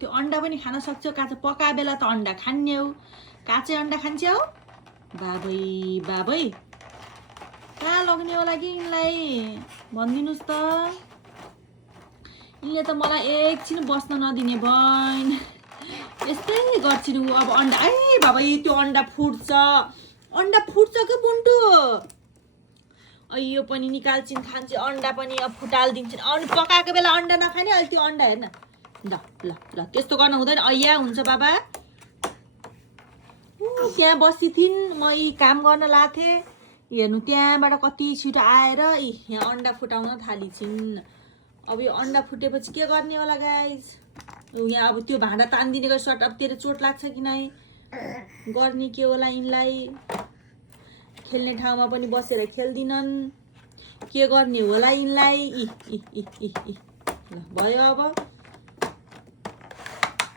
त्यो अन्डा पनि खान सक्छौ काँचो पकाए बेला त अन्डा खान्ने हो काँचै अन्डा खान्छौ बाबै बाबै कहाँ लग्ने होला कि यिनलाई भनिदिनुस् त यिनले त मलाई एकछिन बस्न नदिने भइन यस्तै गर्छिन् अब अन्डा ए बाबै त्यो अन्डा फुट्छ के बुन्टु अयो पनि निकाल्छिन् खान्छ अन्डा पनि अब फुटाल्दिन्छन् अनि पकाएको बेला अन्डा नखाने अहिले त्यो अन्डा हेर्न ल ल ल त्यस्तो गर्न हुँदैन अಯ್या हुन्छ बाबा त्यहाँ बसी थिइन् म यी काम गर्न लाथे हेर्नु त्यहाँबाट कति छिटो आएर यहाँ अन्डा फुटाउन थालिछिन् अब यो अन्डा फुटेपछि के गर्ने होला गाइज यहाँ अब त्यो भाँडा तान्दिने गरी सर्ट अब तेरो चोट लाग्छ कि नै गर्ने के होला यिनलाई खेल्ने ठाउँमा पनि बसेर खेल्दिनन् के गर्ने होला यिनलाई ल भयो अब